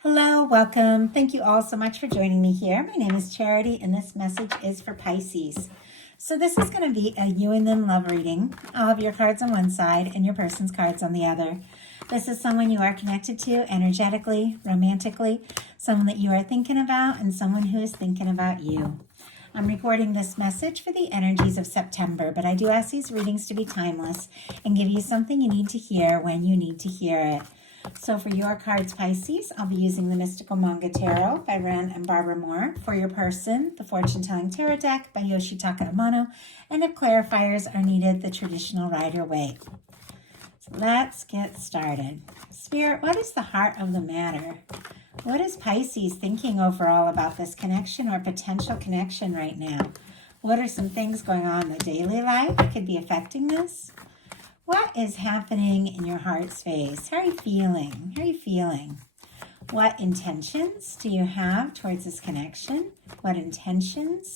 Hello, welcome. Thank you all so much for joining me here. My name is Charity, and this message is for Pisces. So this is going to be a you and them love reading. I'll have your cards on one side and your person's cards on the other. This is someone you are connected to energetically, romantically, someone that you are thinking about, and someone who is thinking about you. I'm recording this message for the energies of September, but I do ask these readings to be timeless and give you something you need to hear when you need to hear it. So for your cards, Pisces, I'll be using the Mystical Manga Tarot by Ren and Barbara Moore. For your person, the Fortune Telling Tarot Deck by Yoshitaka Amano. And if clarifiers are needed, the traditional Rider-Waite. So let's get started. Spirit, what is the heart of the matter? What is Pisces thinking overall about this connection or potential connection right now? What are some things going on in the daily life that could be affecting this? What is happening in your heart space? How are you feeling? How are you feeling? What intentions do you have towards this connection? What intentions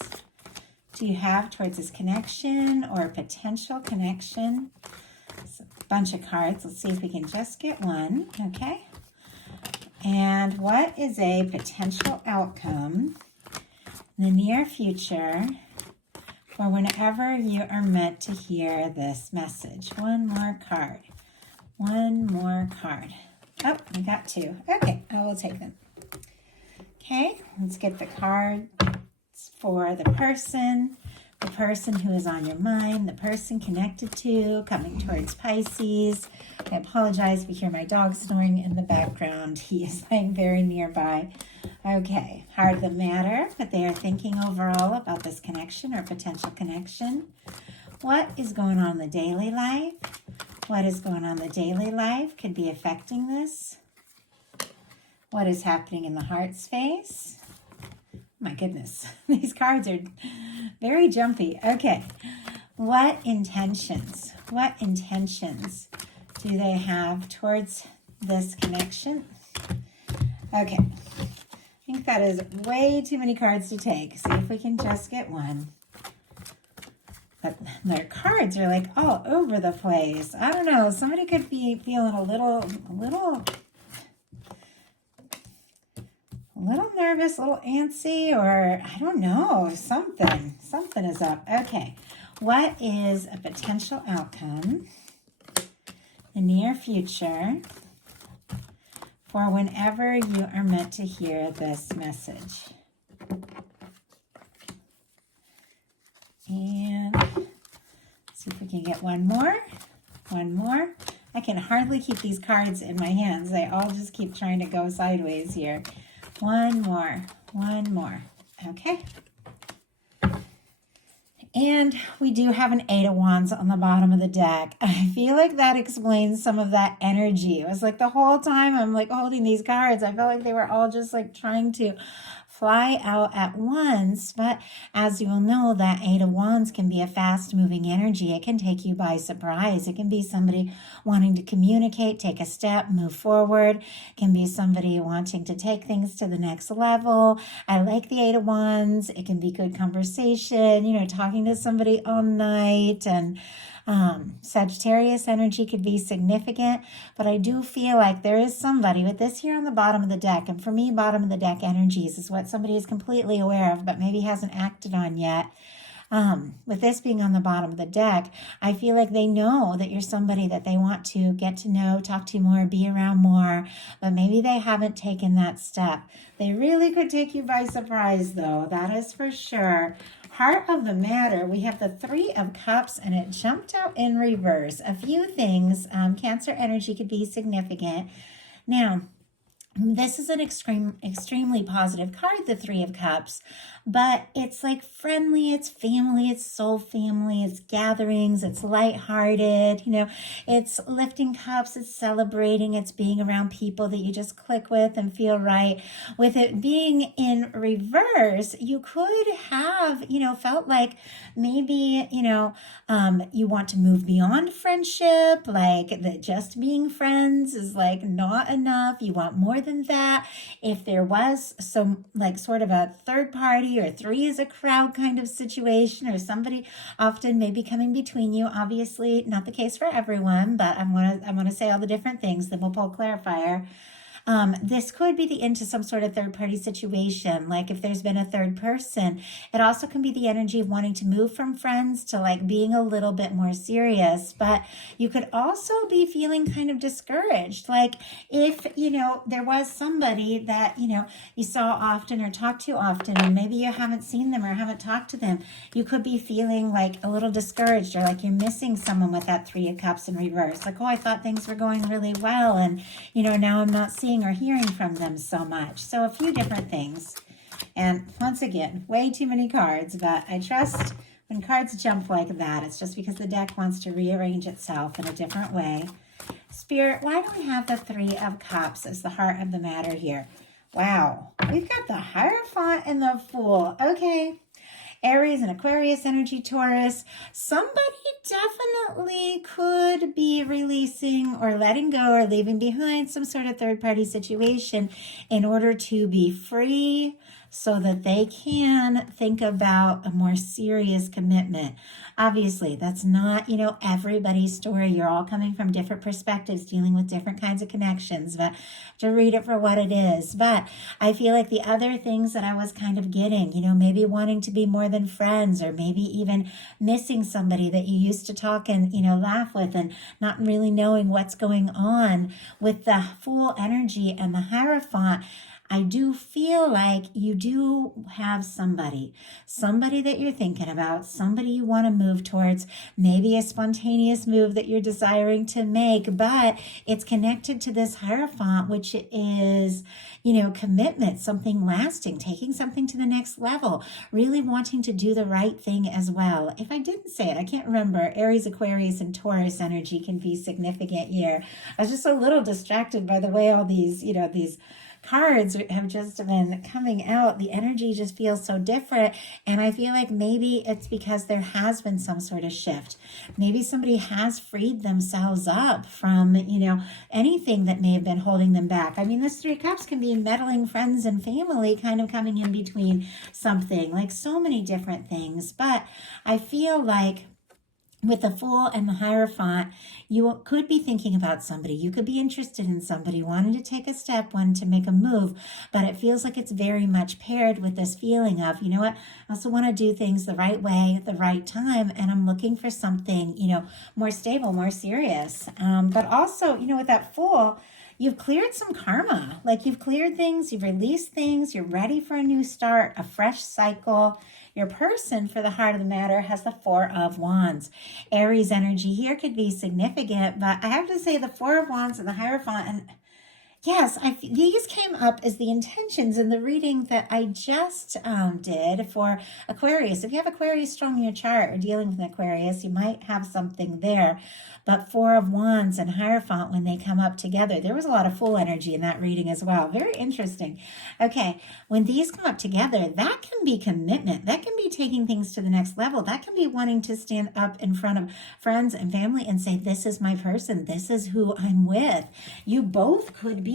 do you have towards this connection or potential connection? It's a bunch of cards. Let's see if we can just get one, okay? And what is a potential outcome in the near future or whenever you are meant to hear this message? One more card. One more card. Oh, we got two. Okay, I will take them. Okay, let's get the cards for the person who is on your mind, the person connected to, coming towards Pisces. I apologize if you hear my dog snoring in the background. He is lying very nearby. Okay, heart of the matter, but they are thinking overall about this connection or potential connection. What is going on in the daily life? What is going on in the daily life could be affecting this. What is happening in the heart space? My goodness, these cards are very jumpy. Okay, what intentions do they have towards this connection? Okay, I think that is way too many cards to take. See if we can just get one. But their cards are like all over the place. I don't know, somebody could be feeling a little nervous, a little antsy, or I don't know, something is up. Okay, what is a potential outcome in the near future for whenever you are meant to hear this message? And let's see if we can get one more. I can hardly keep these cards in my hands. They all just keep trying to go sideways here. One more. Okay. And we do have an Eight of Wands on the bottom of the deck. I feel like that explains some of that energy. It was like the whole time I'm like holding these cards, I felt like they were all just like trying to fly out at once. But as you will know, that Eight of Wands can be a fast moving energy. It can take you by surprise. It can be somebody wanting to communicate, take a step, move forward. It can be somebody wanting to take things to the next level. I like the Eight of Wands. It can be good conversation, talking to somebody all night. And Sagittarius energy could be significant, but I do feel like there is somebody with this here on the bottom of the deck. And for me, bottom of the deck energies is what somebody is completely aware of, but maybe hasn't acted on yet. With this being on the bottom of the deck, I feel like they know that you're somebody that they want to get to know, talk to more, be around more, but maybe they haven't taken that step. They really could take you by surprise, though. That is for sure. Heart of the matter, we have the Three of Cups, and it jumped out in reverse. A few things, Cancer energy could be significant. Now, this is an extremely positive card, the Three of Cups, but it's like friendly, it's family, it's soul family, it's gatherings, it's lighthearted, it's lifting cups, it's celebrating, it's being around people that you just click with and feel right. With it being in reverse, you could have, felt like maybe, you want to move beyond friendship, like that just being friends is like not enough. You want more than that. If there was some like sort of a third party or three is a crowd kind of situation, or somebody often maybe coming between you, obviously not the case for everyone, but I want to say all the different things, then we'll pull clarifier. This could be the end to some sort of third party situation. Like if there's been a third person, it also can be the energy of wanting to move from friends to like being a little bit more serious. But you could also be feeling kind of discouraged. Like if, there was somebody that, you saw often or talked to often, and maybe you haven't seen them or haven't talked to them, you could be feeling like a little discouraged, or like you're missing someone with that Three of Cups in reverse. Like, oh, I thought things were going really well, and, now I'm not seeing or hearing from them so much. So a few different things. And once again, way too many cards, but I trust when cards jump like that, it's just because the deck wants to rearrange itself in a different way. Spirit, why do we have the Three of Cups as the heart of the matter here? Wow, we've got the Hierophant and the Fool. Okay, Aries and Aquarius energy, Taurus. Somebody definitely could be releasing or letting go or leaving behind some sort of third-party situation in order to be free, so that they can think about a more serious commitment. Obviously, that's not, everybody's story. You're all coming from different perspectives, dealing with different kinds of connections, but to read it for what it is. But I feel like the other things that I was kind of getting, maybe wanting to be more than friends, or maybe even missing somebody that you used to talk and, laugh with, and not really knowing what's going on with the Fool energy and the Hierophant. I do feel like you do have somebody that you're thinking about, somebody you want to move towards, maybe a spontaneous move that you're desiring to make, but it's connected to this Hierophant, which is, commitment, something lasting, taking something to the next level, really wanting to do the right thing as well. If I didn't say it, I can't remember. Aries, Aquarius, and Taurus energy can be significant here. I was just a little distracted by the way all these, these cards have just been coming out. The energy just feels so different, and I feel like maybe it's because there has been some sort of shift. Maybe somebody has freed themselves up from, anything that may have been holding them back. I mean, this Three of Cups can be meddling friends and family kind of coming in between something, like so many different things. But I feel like with the Fool and the Hierophant, you could be thinking about somebody. You could be interested in somebody, wanting to take a step, wanting to make a move, but it feels like it's very much paired with this feeling of, you know what, I also want to do things the right way at the right time, and I'm looking for something, more stable, more serious. But also, with that Fool, you've cleared some karma. Like you've cleared things, you've released things, you're ready for a new start, a fresh cycle. Your person, for the heart of the matter, has the Four of Wands. Aries energy here could be significant, but I have to say the Four of Wands and the Hierophant, and yes, these came up as the intentions in the reading that I just did for Aquarius. If you have Aquarius strong in your chart or dealing with Aquarius, you might have something there. But Four of Wands and Hierophant, when they come up together, there was a lot of Fool energy in that reading as well. Very interesting. Okay, when these come up together, that can be commitment. That can be taking things to the next level. That can be wanting to stand up in front of friends and family and say, this is my person. This is who I'm with. You both could be,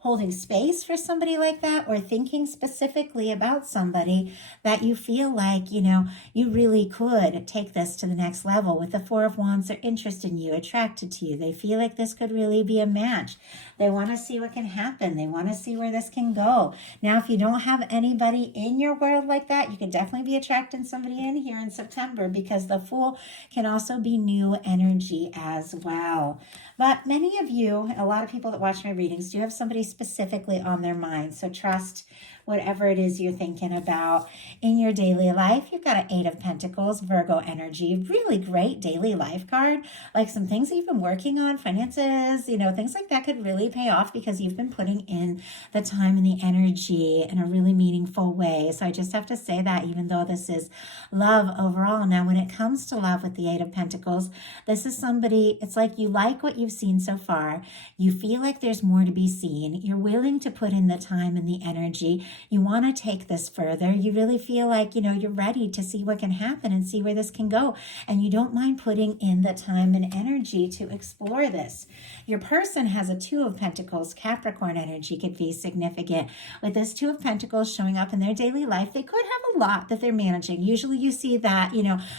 holding space for somebody like that, or thinking specifically about somebody that you feel like, you really could take this to the next level. With the Four of Wands, they're interested in you, attracted to you. They feel like this could really be a match. They want to see what can happen. They want to see where this can go. Now, if you don't have anybody in your world like that, you could definitely be attracting somebody in here in September, because the Fool can also be new energy as well. But many of you, a lot of people that watch my readings, do have somebody specifically on their mind. So trust whatever it is you're thinking about in your daily life. You've got an Eight of Pentacles, Virgo energy, really great daily life card. Like some things that you've been working on, finances, things like that could really pay off because you've been putting in the time and the energy in a really meaningful way. So I just have to say that, even though this is love overall. Now, when it comes to love with the Eight of Pentacles, this is somebody, it's like you like what you've seen so far. You feel like there's more to be seen. You're willing to put in the time and the energy. You want to take this further. You really feel like, you're ready to see what can happen and see where this can go. And you don't mind putting in the time and energy to explore this. Your person has a Two of Pentacles. Capricorn energy could be significant. With this Two of Pentacles showing up in their daily life, they could have a lot that they're managing. Usually you see that,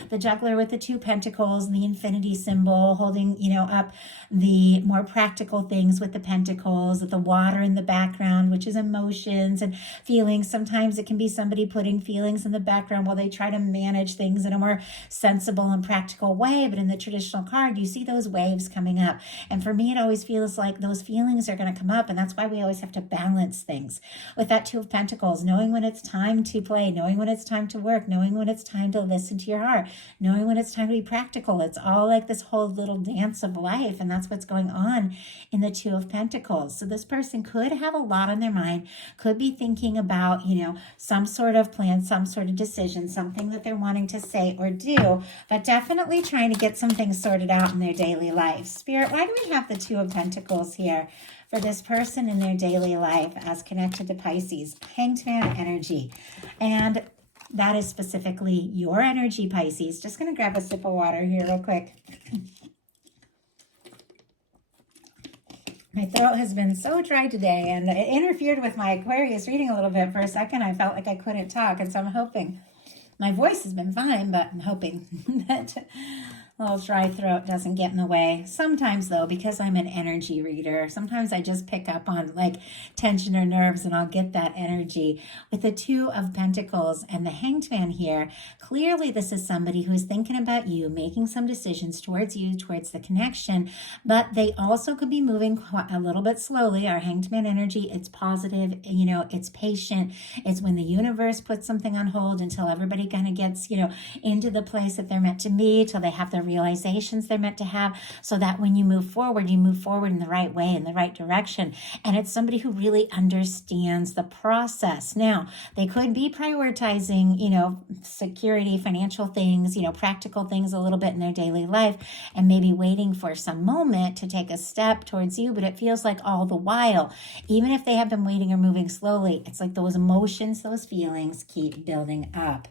the juggler with the Two Pentacles and the infinity symbol holding, up the more practical things with the pentacles, with the water in the background, which is emotions and feelings. Sometimes it can be somebody putting feelings in the background while they try to manage things in a more sensible and practical way. But in the traditional card, you see those waves coming up. And for me, it always feels like those feelings are going to come up. And that's why we always have to balance things. With that Two of Pentacles, knowing when it's time to play, knowing when it's time to work, knowing when it's time to listen to your heart, knowing when it's time to be practical. It's all like this whole little dance of life. And that's what's going on in the Two of Pentacles. So this person could have a lot on their mind, could be thinking about, some sort of plan, some sort of decision, something that they're wanting to say or do, but definitely trying to get some things sorted out in their daily life. Spirit, why do we have the Two of Pentacles here for this person in their daily life as connected to Pisces? Hanged Man energy. And that is specifically your energy, Pisces. Just going to grab a sip of water here real quick. My throat has been so dry today, and it interfered with my Aquarius reading a little bit. For a second, I felt like I couldn't talk, and so I'm hoping. My voice has been fine, but I'm hoping that a little dry throat doesn't get in the way. Sometimes, though, because I'm an energy reader, sometimes I just pick up on like tension or nerves, and I'll get that energy. With the Two of Pentacles and the Hanged Man here, clearly this is somebody who is thinking about you, making some decisions towards you, towards the connection, but they also could be moving a little bit slowly. Our Hanged Man energy, it's positive, it's patient. It's when the universe puts something on hold until everybody kind of gets, into the place that they're meant to be, till they have their realizations they're meant to have, so that when you move forward in the right way, in the right direction. And it's somebody who really understands the process. Now, they could be prioritizing, security, financial things, practical things a little bit in their daily life, and maybe waiting for some moment to take a step towards you. But it feels like all the while, even if they have been waiting or moving slowly, it's like those emotions, those feelings keep building up.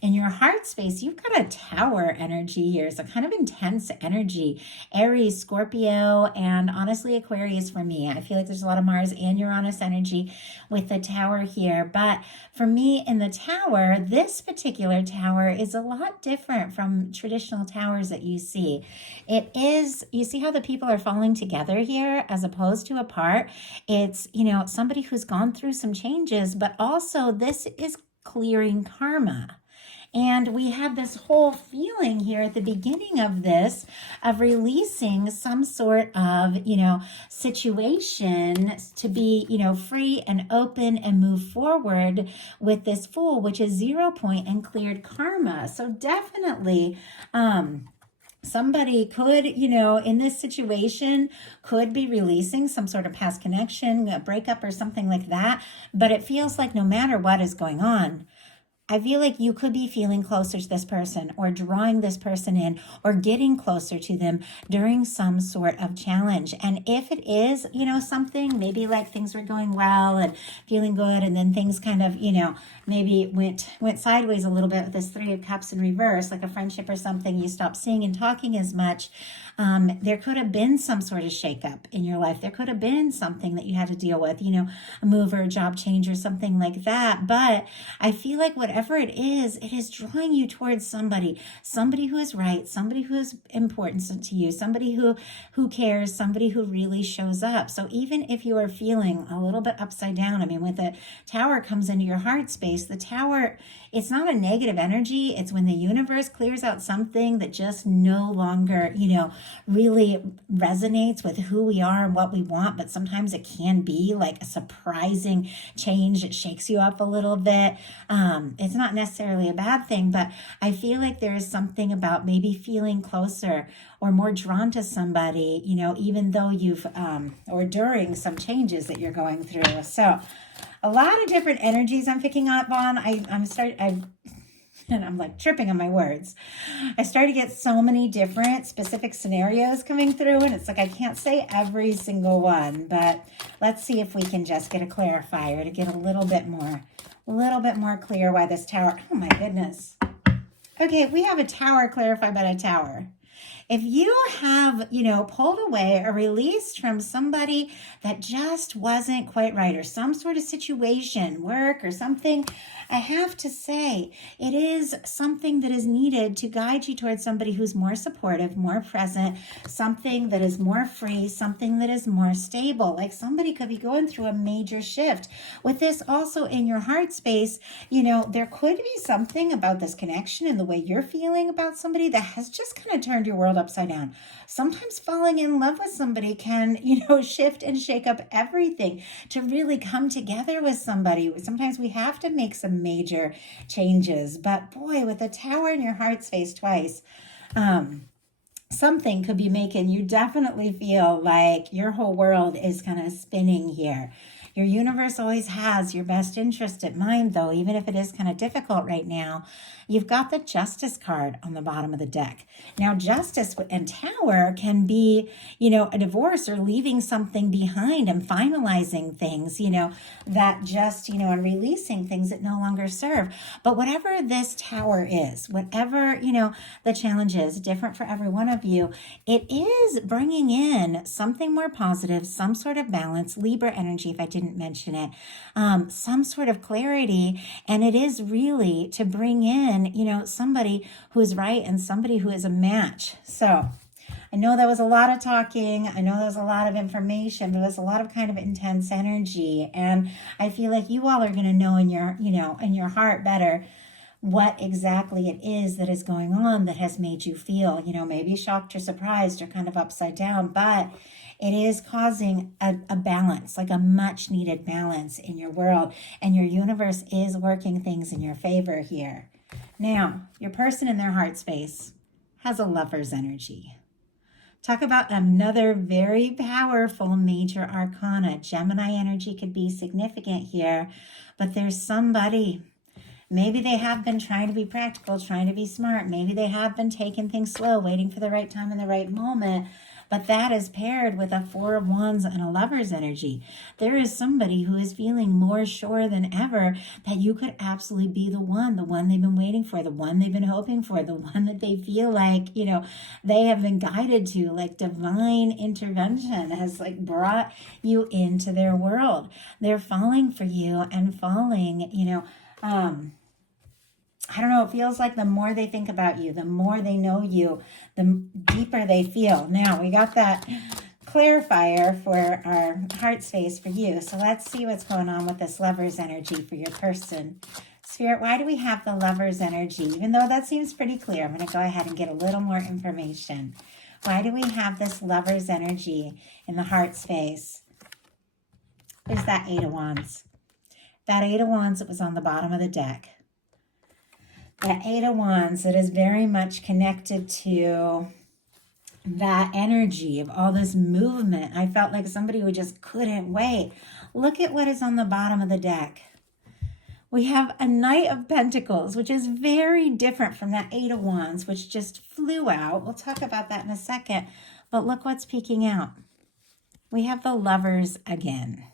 In your heart space, you've got a Tower energy here. So kind of intense energy. Aries, Scorpio, and honestly Aquarius for me. I feel like there's a lot of Mars and Uranus energy with the Tower here. But for me in the Tower, this particular Tower is a lot different from traditional towers that you see. It is, you see how the people are falling together here as opposed to apart. It's, somebody who's gone through some changes, but also this is clearing karma. And we had this whole feeling here at the beginning of this of releasing some sort of, situation to be, free and open and move forward with this Fool, which is 0 point and cleared karma. So definitely, somebody could, in this situation, could be releasing some sort of past connection, a breakup or something like that. But it feels like no matter what is going on, I feel like you could be feeling closer to this person or drawing this person in or getting closer to them during some sort of challenge. And if it is, something maybe like things were going well and feeling good, and then things kind of, maybe went sideways a little bit with this Three of Cups in reverse, like a friendship or something, you stopped seeing and talking as much. There could have been some sort of shakeup in your life. There could have been something that you had to deal with, a move or a job change or something like that. But I feel like whatever it is drawing you towards somebody who is right, somebody who is important to you, somebody who cares, somebody who really shows up. So even if you are feeling a little bit upside down, when the Tower comes into your heart space, the Tower, it's not a negative energy. It's when the universe clears out something that just no longer, really resonates with who we are and what we want. But sometimes it can be like a surprising change. It shakes you up a little bit. It's not necessarily a bad thing, but I feel like there is something about maybe feeling closer or more drawn to somebody, even though you've, or during some changes that you're going through. So a lot of different energies I'm picking up on. and I'm like tripping on my words. I started to get so many different specific scenarios coming through, and it's like I can't say every single one, but let's see if we can just get a clarifier to get a little bit more clear why this tower, oh my goodness. Okay, we have a tower clarified by a tower. If you have, pulled away or released from somebody that just wasn't quite right, or some sort of situation, work or something, I have to say it is something that is needed to guide you towards somebody who's more supportive, more present, something that is more free, something that is more stable. Like somebody could be going through a major shift. With this also in your heart space, there could be something about this connection and the way you're feeling about somebody that has just kind of turned your world upside down. Sometimes falling in love with somebody can, shift and shake up everything to really come together with somebody. Sometimes we have to make some major changes, but boy, with a tower in your heart space twice, something could be making you definitely feel like your whole world is kind of spinning here. Your universe always has your best interest at mind, though, even if it is kind of difficult right now. You've got the Justice card on the bottom of the deck. Now, Justice and Tower can be, a divorce or leaving something behind and finalizing things, that just, and releasing things that no longer serve. But whatever this Tower is, whatever, the challenge is, different for every one of you, it is bringing in something more positive, some sort of balance, Libra energy, if I didn't mention it, some sort of clarity. And it is really to bring in, somebody who is right and somebody who is a match. So I know that was a lot of talking. I know that was a lot of information, but there's a lot of kind of intense energy. And I feel like you all are going to know in your heart better what exactly it is that is going on that has made you feel, maybe shocked or surprised or kind of upside down, but it is causing a balance, like a much needed balance in your world, and your universe is working things in your favor here. Now, your person in their heart space has a Lover's energy. Talk about another very powerful major arcana. Gemini energy could be significant here, but there's somebody. Maybe they have been trying to be practical, trying to be smart. Maybe they have been taking things slow, waiting for the right time and the right moment. But that is paired with a Four of Wands and a Lover's energy. There is somebody who is feeling more sure than ever that you could absolutely be the one they've been waiting for, the one they've been hoping for, the one that they feel like, they have been guided to, like divine intervention has like brought you into their world. They're falling for you and falling, I don't know, it feels like the more they think about you, the more they know you, the deeper they feel. Now, we got that clarifier for our heart space for you. So let's see what's going on with this Lover's energy for your person. Spirit, why do we have the Lover's energy? Even though that seems pretty clear, I'm going to go ahead and get a little more information. Why do we have this Lover's energy in the heart space? There's that Eight of Wands. That Eight of Wands that was on the bottom of the deck. That Eight of Wands that is very much connected to that energy of all this movement. I felt like somebody who just couldn't wait. Look at what is on the bottom of the deck. We have a Knight of Pentacles, which is very different from that Eight of Wands, which just flew out. We'll talk about that in a second. But look what's peeking out. We have the Lovers again.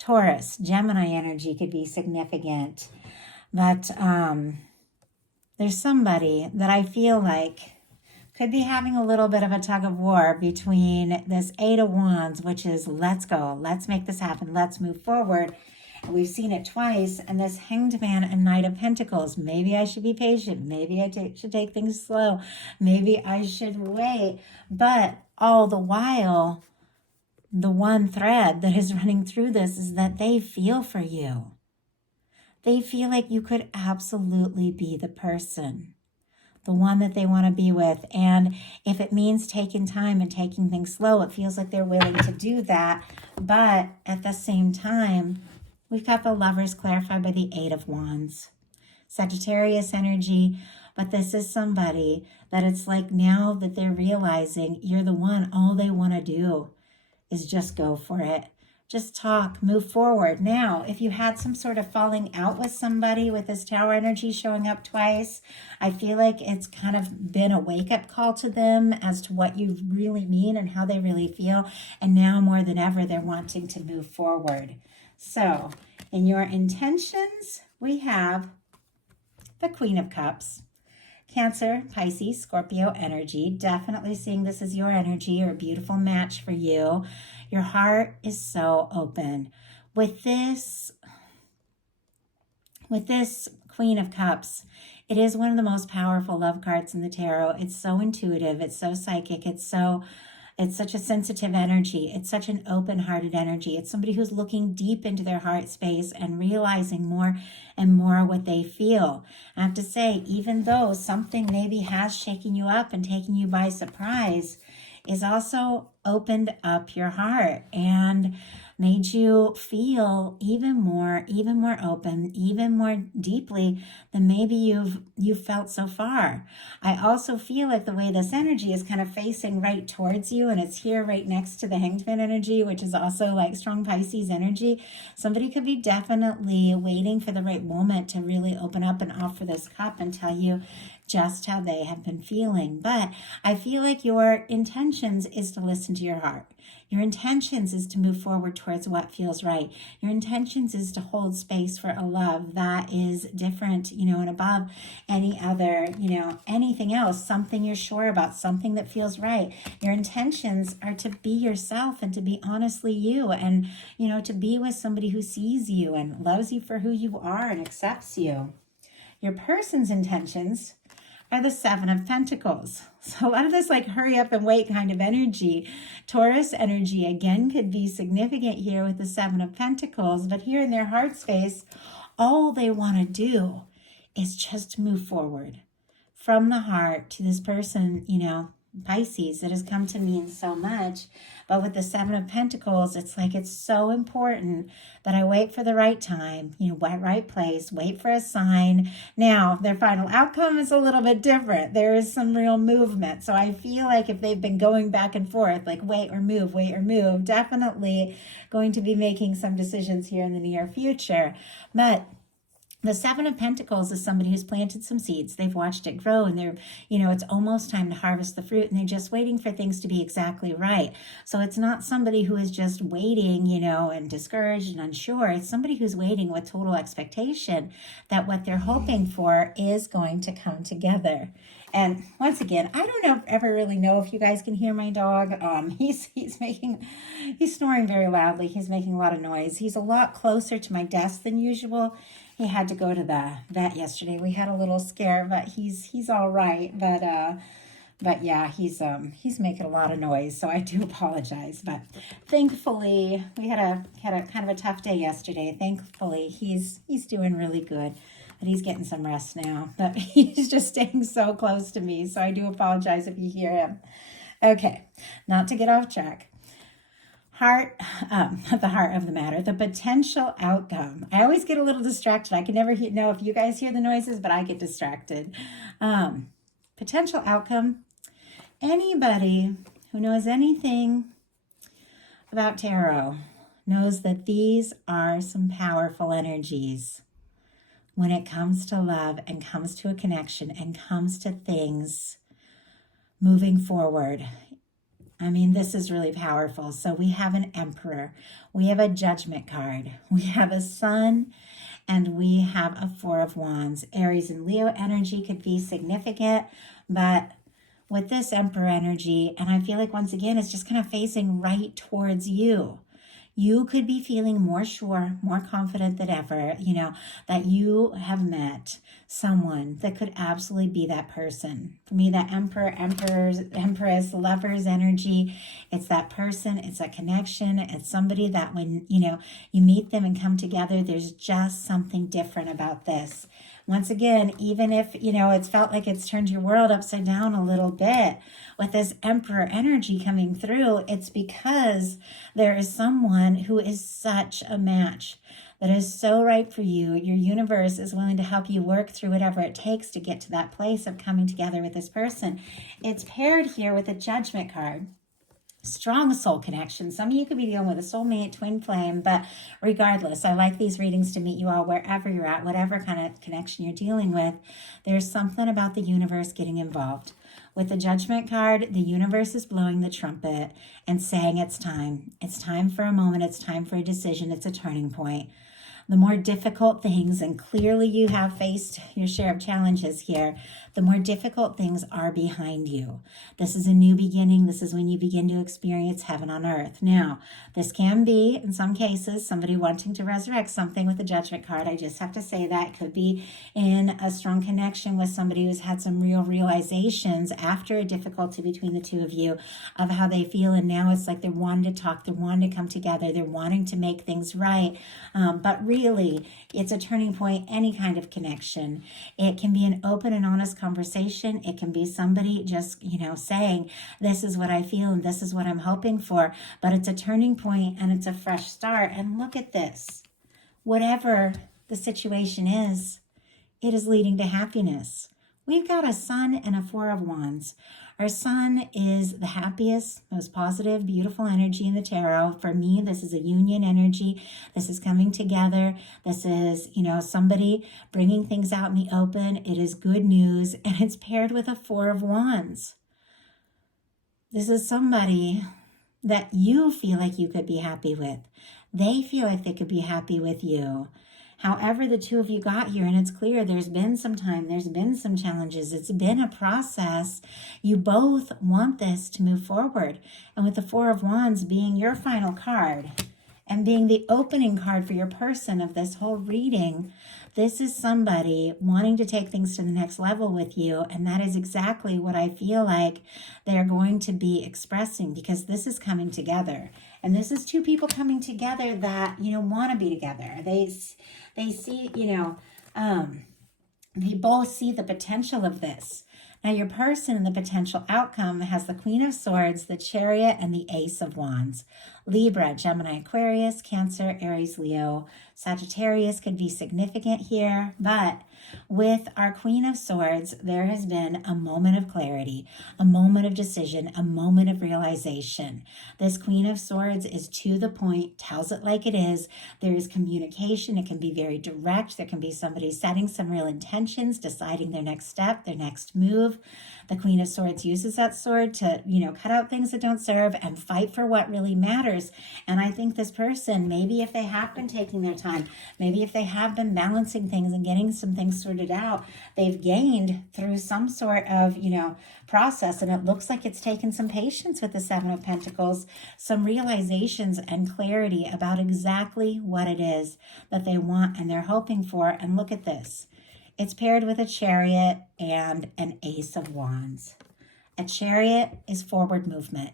Taurus, Gemini energy could be significant. But there's somebody that I feel like could be having a little bit of a tug of war between this Eight of Wands, which is let's go, let's make this happen, let's move forward. And we've seen it twice. And this Hanged Man and Knight of Pentacles. Maybe I should be patient. Maybe I should take things slow. Maybe I should wait. But all the while, the one thread that is running through this is that they feel for you. They feel like you could absolutely be the person, the one that they want to be with. And if it means taking time and taking things slow, it feels like they're willing to do that. But at the same time, we've got the Lovers clarified by the Eight of Wands. Sagittarius energy, but this is somebody that it's like now that they're realizing you're the one, all they want to do is just go for it. Just talk, move forward. Now, if you had some sort of falling out with somebody with this Tower energy showing up twice, I feel like it's kind of been a wake-up call to them as to what you really mean and how they really feel. And now more than ever, they're wanting to move forward. So, in your intentions, we have the Queen of Cups. Cancer, Pisces, Scorpio energy. Definitely seeing this as your energy or a beautiful match for you. Your heart is so open. With this Queen of Cups, it is one of the most powerful love cards in the tarot. It's so intuitive. It's so psychic. It's such a sensitive energy. It's such an open-hearted energy. It's somebody who's looking deep into their heart space and realizing more and more what they feel. I have to say, even though something maybe has shaken you up and taken you by surprise, is also opened up your heart and made you feel even more open, even more deeply than maybe you've felt so far. I also feel like the way this energy is kind of facing right towards you, and it's here right next to the Hanged Man energy, which is also like strong Pisces energy. Somebody could be definitely waiting for the right moment to really open up and offer this cup and tell you just how they have been feeling. But I feel like your intentions is to listen to your heart. Your intentions is to move forward towards what feels right. Your intentions is to hold space for a love that is different, and above any other, anything else, something you're sure about, something that feels right. Your intentions are to be yourself and to be honestly you and, to be with somebody who sees you and loves you for who you are and accepts you. Your person's intentions are the Seven of Pentacles. So a lot of this like hurry up and wait kind of energy. Taurus energy again could be significant here with the Seven of Pentacles, but here in their heart space, all they want to do is just move forward from the heart to this person, Pisces, that has come to mean so much. But with the Seven of Pentacles, it's like it's so important that I wait for the right time, right place, wait for a sign. Now, their final outcome is a little bit different. There is some real movement. So I feel like if they've been going back and forth, like wait or move, definitely going to be making some decisions here in the near future. But the Seven of Pentacles is somebody who's planted some seeds. They've watched it grow and they're, it's almost time to harvest the fruit and they're just waiting for things to be exactly right. So it's not somebody who is just waiting, and discouraged and unsure. It's somebody who's waiting with total expectation that what they're hoping for is going to come together. And once again, I don't ever really know if you guys can hear my dog. He's snoring very loudly. He's making a lot of noise. He's a lot closer to my desk than usual. He had to go to the vet yesterday. We had a little scare, but he's all right. But yeah, he's making a lot of noise, so I do apologize. But thankfully, we had a kind of a tough day yesterday. Thankfully, he's doing really good. But he's getting some rest now. But he's just staying so close to me, so I do apologize if you hear him. Okay, not to get off track. The heart of the matter, the potential outcome. I always get a little distracted. I can never know if you guys hear the noises, but I get distracted. Potential outcome. Anybody who knows anything about tarot knows that these are some powerful energies when it comes to love and comes to a connection and comes to things moving forward. I mean, this is really powerful. So we have an Emperor, we have a Judgment card, we have a Sun, and we have a Four of Wands. Aries and Leo energy could be significant, but with this Emperor energy, and I feel like once again, it's just kind of facing right towards you. You could be feeling more sure, more confident than ever, that you have met someone that could absolutely be that person. For me, that Emperor, Empress, Lovers energy, it's that person, it's that connection, it's somebody that when, you meet them and come together, there's just something different about this. Once again, even if, it's felt like it's turned your world upside down a little bit, with this Emperor energy coming through, it's because there is someone who is such a match that is so right for you. Your universe is willing to help you work through whatever it takes to get to that place of coming together with this person. It's paired here with a Judgment card. strong soul connection. Some of you could be dealing with a soulmate, twin flame, but regardless, I like these readings to meet you all wherever you're at, whatever kind of connection you're dealing with. There's something about the universe getting involved. With the Judgment card, the universe is blowing the trumpet and saying it's time. It's time for a moment. It's time for a decision. It's a turning point. The more difficult things, and clearly you have faced your share of challenges here, the more difficult things are behind you. This is a new beginning. This is when you begin to experience heaven on earth. Now, this can be, in some cases, somebody wanting to resurrect something with the Judgment card. I just have to say that. It could be in a strong connection with somebody who's had some real realizations after a difficulty between the two of you of how they feel, and now it's like they're wanting to talk, they're wanting to come together, they're wanting to make things right, but really, it's a turning point, any kind of connection. It can be an open and honest conversation. It can be somebody just, saying, this is what I feel and this is what I'm hoping for. But it's a turning point and it's a fresh start. And look at this. Whatever the situation is, it is leading to happiness. We've got a Sun and a Four of Wands. Our Sun is the happiest, most positive, beautiful energy in the tarot. For me, this is a union energy. This is coming together. This is, somebody bringing things out in the open. It is good news, and it's paired with a Four of Wands. This is somebody that you feel like you could be happy with. They feel like they could be happy with you. However, the two of you got here, and it's clear there's been some time, there's been some challenges, it's been a process. You both want this to move forward. And with the Four of Wands being your final card and being the opening card for your person of this whole reading, this is somebody wanting to take things to the next level with you. And that is exactly what I feel like they're going to be expressing, because this is coming together. And this is two people coming together that, want to be together. They see, they both see the potential of this. Now, your person in the potential outcome has the Queen of Swords, the Chariot, and the Ace of Wands. Libra, Gemini, Aquarius, Cancer, Aries, Leo, Sagittarius could be significant here, but with our Queen of Swords, there has been a moment of clarity, a moment of decision, a moment of realization. This Queen of Swords is to the point, tells it like it is. There is communication. It can be very direct. There can be somebody setting some real intentions, deciding their next step, their next move. The Queen of Swords uses that sword to, cut out things that don't serve and fight for what really matters. And I think this person, maybe if they have been taking their time, maybe if they have been balancing things and getting some things sorted out, they've gained through some sort of, process. And it looks like it's taken some patience with the Seven of Pentacles, some realizations and clarity about exactly what it is that they want and they're hoping for. And look at this. It's paired with a Chariot and an Ace of Wands. A Chariot is forward movement.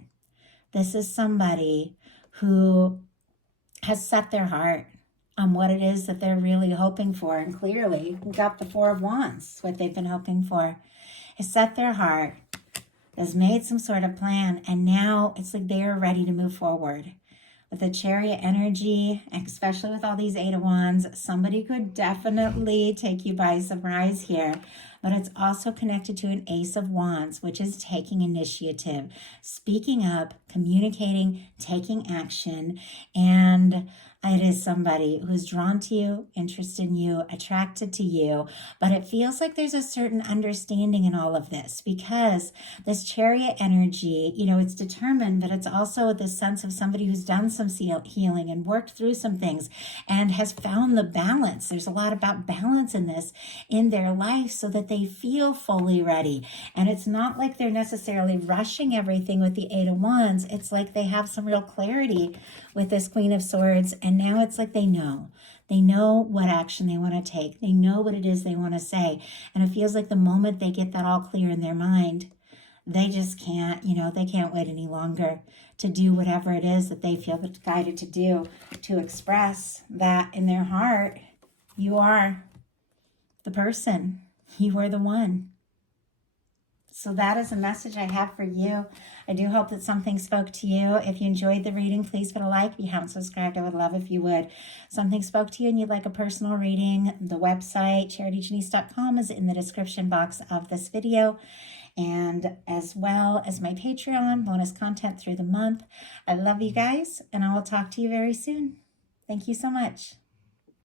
This is somebody who has set their heart on what it is that they're really hoping for. And clearly, we got the Four of Wands, what they've been hoping for. Has set their heart, has made some sort of plan, and now it's like they're ready to move forward. With the Chariot energy, especially with all these Eight of Wands, somebody could definitely take you by surprise here. But it's also connected to an Ace of Wands, which is taking initiative, speaking up, communicating, taking action. And it is somebody who's drawn to you, interested in you, attracted to you. But it feels like there's a certain understanding in all of this, because this Chariot energy, it's determined, but it's also this sense of somebody who's done some healing and worked through some things and has found the balance. There's a lot about balance in this in their life so that they feel fully ready. And it's not like they're necessarily rushing everything with the Eight of Wands. It's like they have some real clarity with this Queen of Swords. And now it's like they know what action they want to take. They know what it is they want to say. And it feels like the moment they get that all clear in their mind, they just can't, they can't wait any longer to do whatever it is that they feel guided to do, to express that in their heart. You are the person. You are the one. So that is a message I have for you. I do hope that something spoke to you. If you enjoyed the reading, please put a like. If you haven't subscribed, I would love if you would. Something spoke to you and you'd like a personal reading, the website, charityjanice.com, is in the description box of this video. and as well as my Patreon, bonus content through the month. I love you guys, and I will talk to you very soon. Thank you so much.